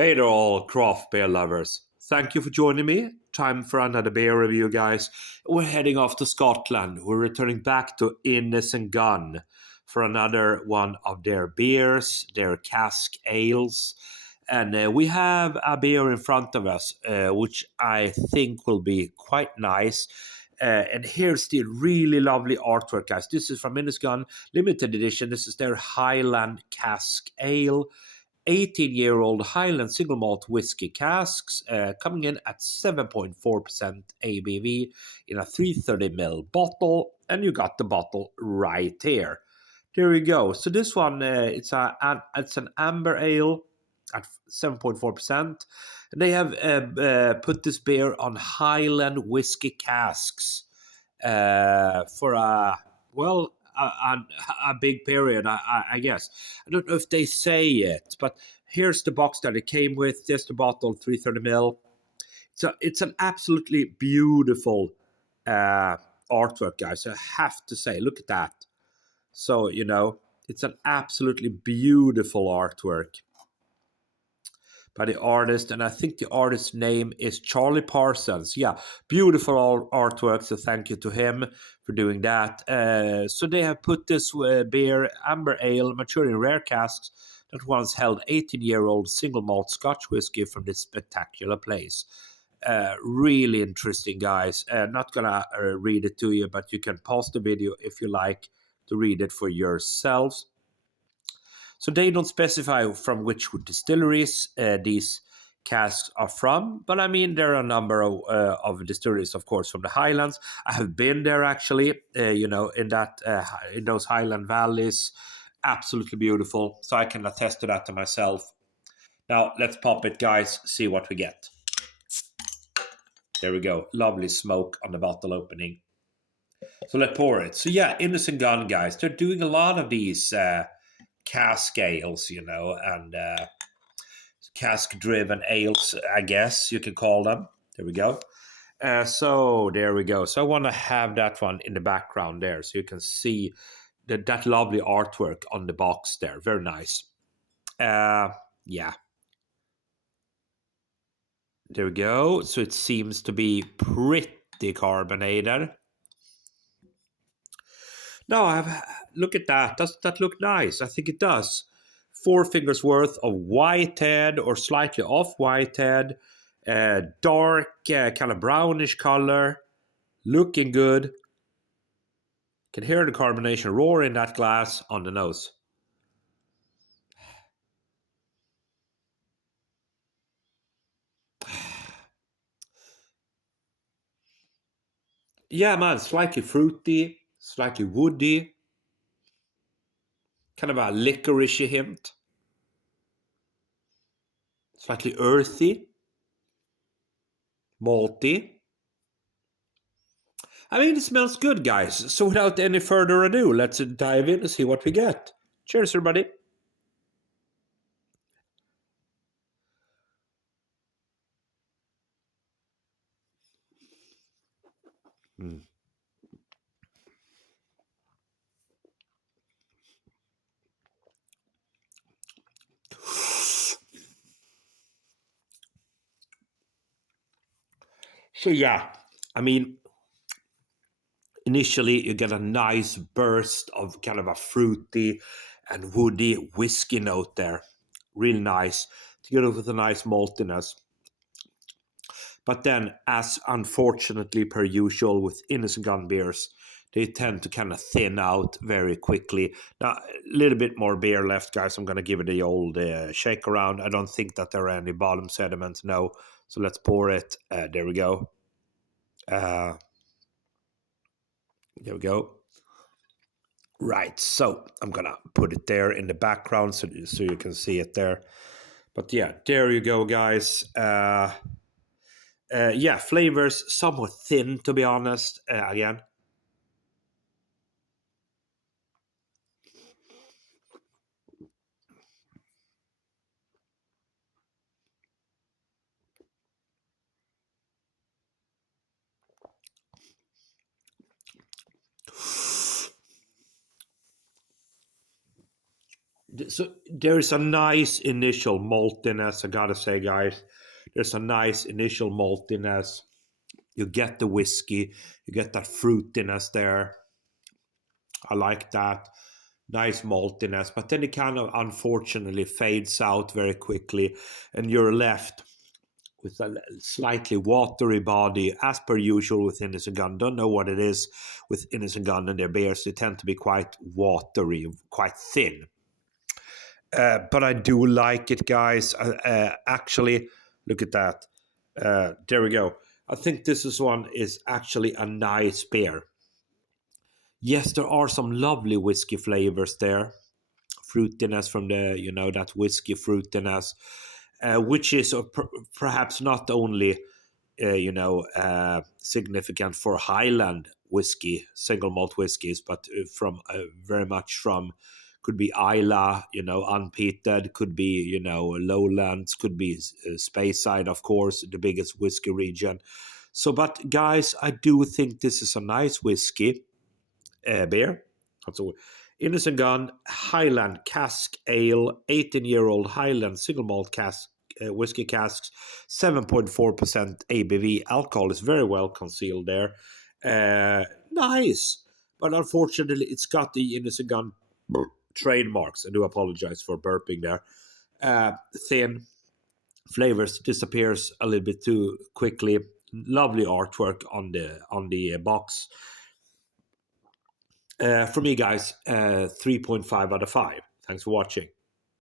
Hey there, all craft beer lovers. Thank you for joining me. Time for another beer review, guys. We're heading off to Scotland. We're returning back to Innis and Gunn for another one of their beers, their cask ales. And we have a beer in front of us, which I think will be quite nice. And here's the really lovely artwork, guys. This is from Innis Gunn, limited edition. This is their Highland cask ale. 18-year-old Highland single malt whiskey casks, coming in at 7.4% ABV in a 330ml bottle, and you got the bottle right here. There we go. So this one, it's an amber ale at 7.4%. And they have put this beer on Highland whiskey casks for a big period, I guess. I don't know if they say it, but here's the box that it came with. Just the bottle, 330ml. So it's an absolutely beautiful artwork, guys. I have to say, look at that. So, it's an absolutely beautiful artwork by the artist, and I think the artist's name is Charlie Parsons. Yeah, beautiful artwork, so thank you to him for doing that. So they have put this beer, amber ale, matured in rare casks, that once held 18-year-old single malt Scotch whiskey from this spectacular place. Really interesting, guys. Not gonna read it to you, but you can pause the video if you like to read it for yourselves. So they don't specify from which distilleries these casks are from, but I mean there are a number of distilleries, of course, from the Highlands. I have been there actually, in those Highland valleys, absolutely beautiful. So I can attest to that to myself. Now let's pop it, guys. See what we get. There we go. Lovely smoke on the bottle opening. So let's pour it. So yeah, Innis and Gunn, guys, they're doing a lot of these cask ales, and cask driven ales, I guess you can call them. There we go. So there we go. So I want to have that one in the background there so you can see that lovely artwork on the box there. Very nice. Yeah. There we go. So it seems to be pretty carbonated. No, look at that. Does that look nice? I think it does. 4 fingers worth of whitehead or slightly off whitehead, dark, kind of brownish color, looking good. Can hear the carbonation roar in that glass on the nose. Yeah, man, slightly fruity, slightly woody, kind of a licoricey hint, slightly earthy, malty. I mean, it smells good, guys. So without any further ado, let's dive in and see what we get. Cheers, everybody. Mm. So yeah, I mean, initially you get a nice burst of kind of a fruity and woody whiskey note there. Real nice, together with a nice maltiness. But then, as unfortunately per usual with Innis and Gunn beers, they tend to kind of thin out very quickly. Now, a little bit more beer left, guys. I'm going to give it the old shake around. I don't think that there are any bottom sediments, no. So let's pour it. There we go. There we go. Right, so I'm gonna put it there in the background so you can see it there. But yeah, there you go, guys. Yeah, flavors somewhat thin, to be honest. Again. So there is a nice initial maltiness, I gotta say, guys. There's a nice initial maltiness. You get the whiskey, you get that fruitiness there. I like that. Nice maltiness, but then it kind of unfortunately fades out very quickly, and you're left with a slightly watery body, as per usual with Innis and Gunn. Don't know what it is with Innis and Gunn and their beers. They tend to be quite watery, quite thin. But I do like it, guys. Actually, look at that. There we go. I think this is actually a nice beer. Yes, there are some lovely whiskey flavors there. Fruitiness from that whiskey fruitiness, which is perhaps not only significant for Highland whiskey, single malt whiskeys, but from very much from, could be Isla, unpeated, could be, lowlands, could be Speyside, of course, the biggest whiskey region. So, but guys, I do think this is a nice whiskey beer. So, Innis and Gunn Highland Cask Ale, 18-year-old Highland single malt cask whiskey casks, 7.4% ABV. Alcohol is very well concealed there. Nice, but unfortunately, it's got the Innis and Gunn trademarks. I do apologize for burping there. Thin flavors disappears a little bit too quickly. Lovely artwork on the box. For me, guys, 3.5 out of 5. Thanks for watching.